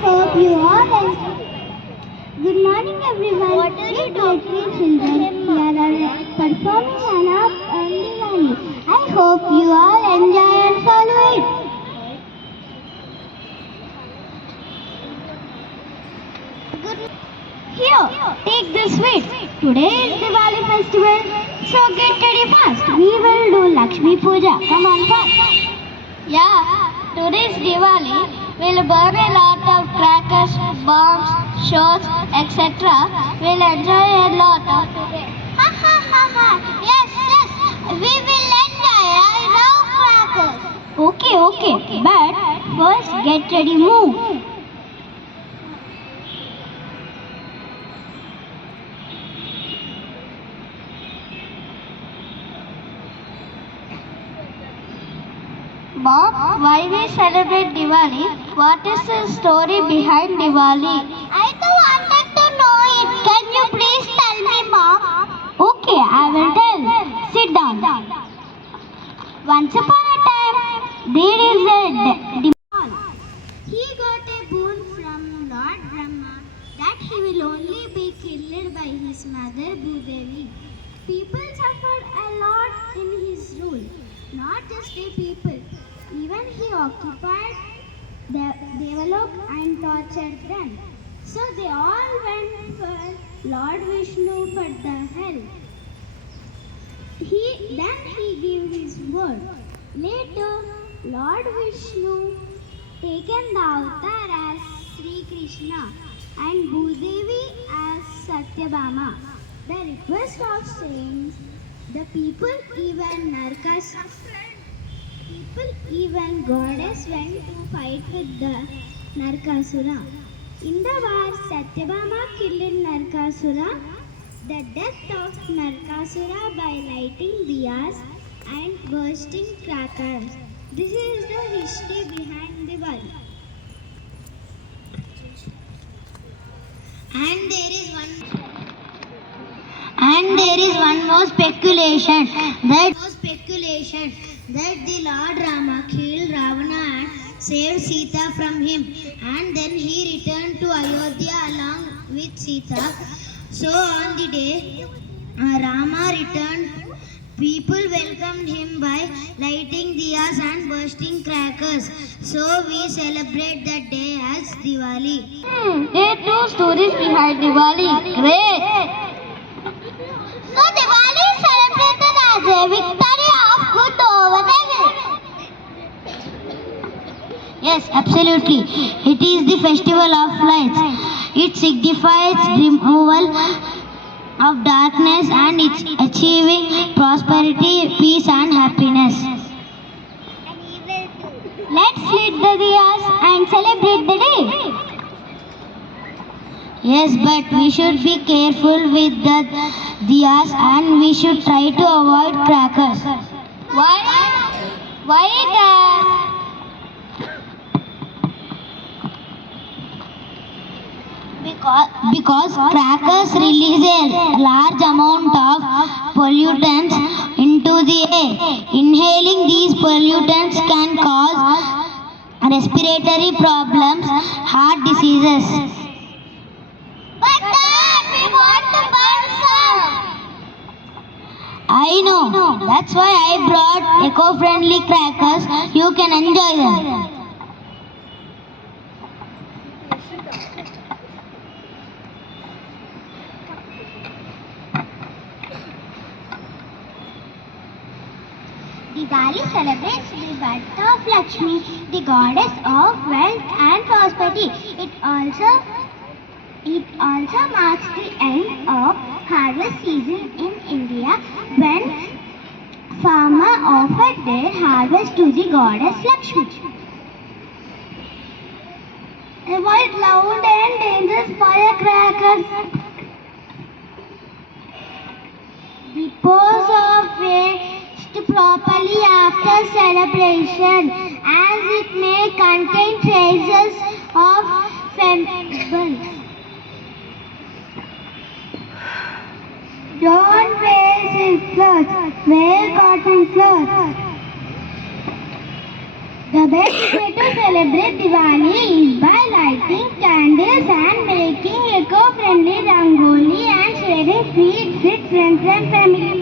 hope you all Good morning everyone. What are you talking children? Here are performing Alap on Diwali. I hope you all enjoy and follow it. Here, take this sweet. Today is Diwali festival, so get ready fast. We will do Lakshmi Puja. Come on fast. Yeah, today's Diwali. We'll burn a lot of crackers, bombs, shots, etc. We'll enjoy a lot of today. Ha ha ha ha. Yes, we will enjoy. I love crackers. Okay. But first get ready, move. Mom, why we celebrate Diwali? What is the story behind Diwali? I too wanted to know it. Can you please tell me, Mom? Okay, I will tell. Sit down. Once upon a time, there is a demon. He got a boon from Lord Brahma that he will only be killed by his mother Bhudevi. People suffered a lot in his rule. Not just the people. Even he occupied, developed and tortured them. So they all went for Lord Vishnu for the help. Then he gave his word. Later, Lord Vishnu taken the avatar as Sri Krishna and Bhudevi as Satyabhama. The request of saints, the people even goddess went to fight with the Narkasura. In the war, Satyabhama killed Narkasura. The death of Narkasura by lighting diyas and bursting crackers. This is the history behind Diwali. And there is one more speculation that the Lord Rama killed Ravana and saved Sita from him, and then he returned to Ayodhya along with Sita. So on the day Rama returned, people welcomed him by lighting diyas and bursting crackers. So we celebrate that day as Diwali. There are two stories behind Diwali. Great! So Diwali is celebrated as a victory of good over evil. Yes, absolutely. It is the festival of lights. It signifies removal of darkness and it's achieving prosperity, peace and happiness. Let's lit the diyas and celebrate the day. Yes, but we should be careful with the diyas and we should try to avoid crackers. Why that? Because crackers release a large amount of pollutants into the air. Inhaling these pollutants can cause respiratory problems, heart diseases. But Dad, we want to burn some. I know. That's why I brought eco-friendly crackers. You can enjoy them. Diwali celebrates the birth of Lakshmi, the goddess of wealth and prosperity. It also marks the end of harvest season in India when farmers offered their harvest to the goddess Lakshmi. Avoid loud and dangerous firecrackers. Dispose of waste properly after celebration, as it may contain traces of chemicals. Don't waste clothes. Wear cotton clothes. The best way to celebrate Diwali is by lighting candles and making eco-friendly rangoli and sharing sweets with friends and family.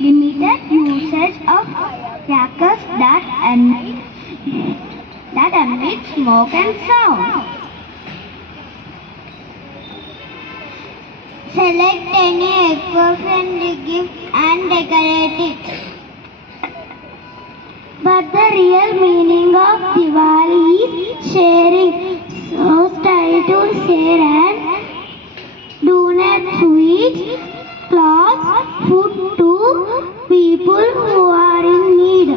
Limited usage of crackers that emit smoke and sound. Select any eco-friendly gift and decorate it. But the real meaning of Diwali is sharing. So try to share and donate sweets, clothes, food to people who are in need.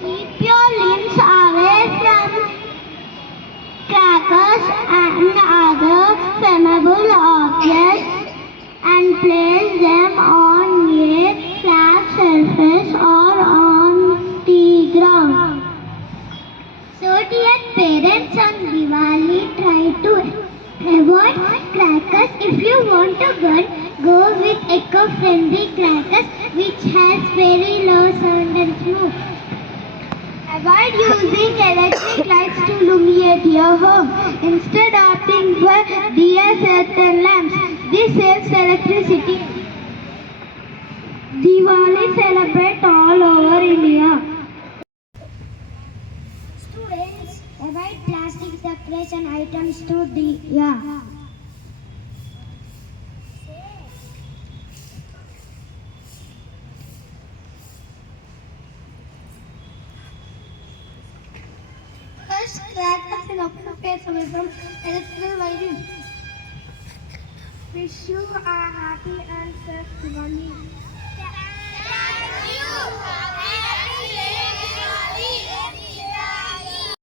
Keep your limbs away from crackers and other flammable objects and place them on a flat surface or on the ground. So dear parents, on Diwali try to avoid crackers. If you want to go with eco-friendly crackers which has very low sound and smoke. Avoid using electric lights to illuminate your home. Instead, opting for DSLR and lamps. This saves electricity. Diwali celebrate all over India. Students, avoid plastic decoration items to Diya. First, crackers and open face away from electrical wiring. Wish you a happy and safe Diwali.